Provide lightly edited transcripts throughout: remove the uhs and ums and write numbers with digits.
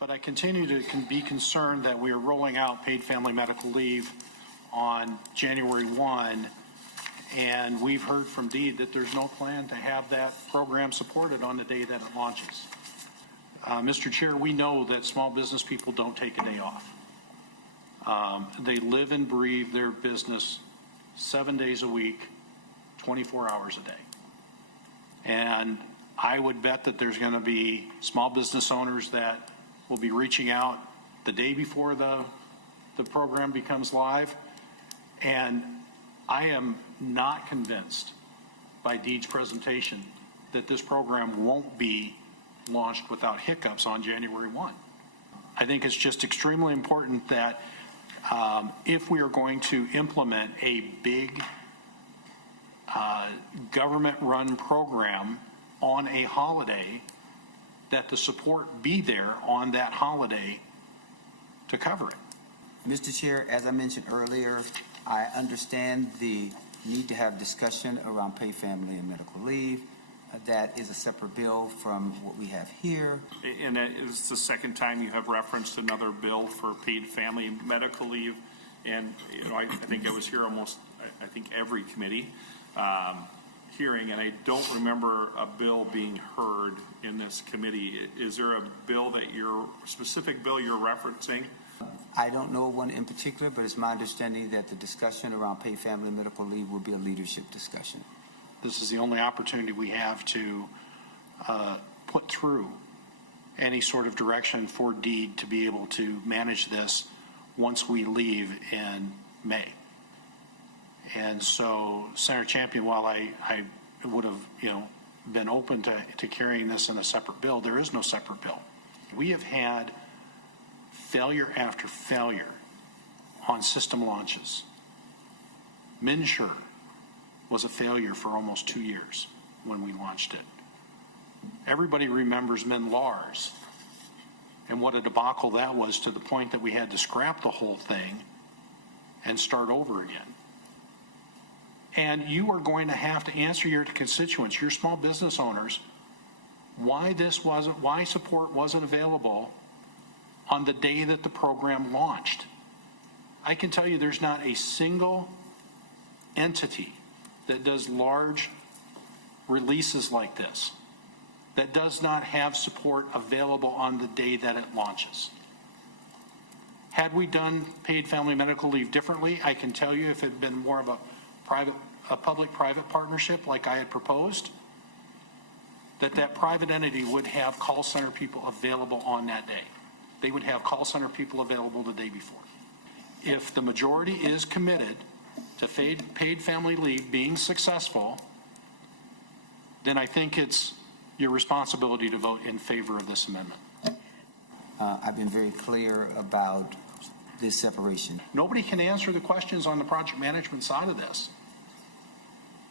But I continue to be concerned that we are rolling out paid family medical leave on January 1, and we've heard from DEED that there's no plan to have that program supported on the day that it launches. Mr. Chair, we know that small business people don't take a day off. They live and breathe their business 7 days a week, 24 hours a day. And I would bet that there's going to be small business owners that will be reaching out the day before the program becomes live. And I am not convinced by DEED's presentation that this program won't be launched without hiccups on January 1. I think it's just extremely important that if we are going to implement a big government-run program on a holiday, that the support be there on that holiday to cover it. Mr. Chair, as I mentioned earlier, I understand the need to have discussion around paid family and medical leave. That is a separate bill from what we have here. And that is the second time you have referenced another bill for paid family and medical leave. And, you know, I think I was here almost, I think, every committee hearing, and I don't remember a bill being heard in this committee. Is there a bill that specific bill you're referencing? I don't know one in particular, but it's my understanding that the discussion around paid family and medical leave will be a leadership discussion. This is the only opportunity we have to put through any sort of direction for DEED to be able to manage this once we leave in May. And so, Senator Champion, while I would have, been open to carrying this in a separate bill, there is no separate bill. We have had failure after failure on system launches. MNsure was a failure for almost 2 years when we launched it. Everybody remembers MNLARS and what a debacle that was, to the point that we had to scrap the whole thing and start over again. And you are going to have to answer your constituents, your small business owners, why support wasn't available on the day that the program launched. I can tell you there's not a single entity that does large releases like this that does not have support available on the day that it launches. Had we done paid family medical leave differently, I can tell you, if it had been more of a public-private partnership like I had proposed, that private entity would have call center people available on that day. They would have call center people available the day before. If the majority is committed to paid family leave being successful, then I think it's your responsibility to vote in favor of this amendment. I've been very clear about this separation. Nobody can answer the questions on the project management side of this.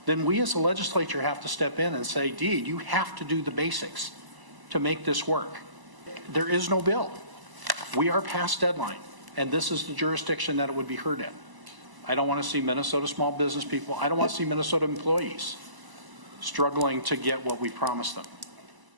Then we as a legislature have to step in and say, DEED, you have to do the basics to make this work. There is no bill. We are past deadline, and this is the jurisdiction that it would be heard in. I don't want to see Minnesota small business people, I don't want to see Minnesota employees struggling to get what we promised them.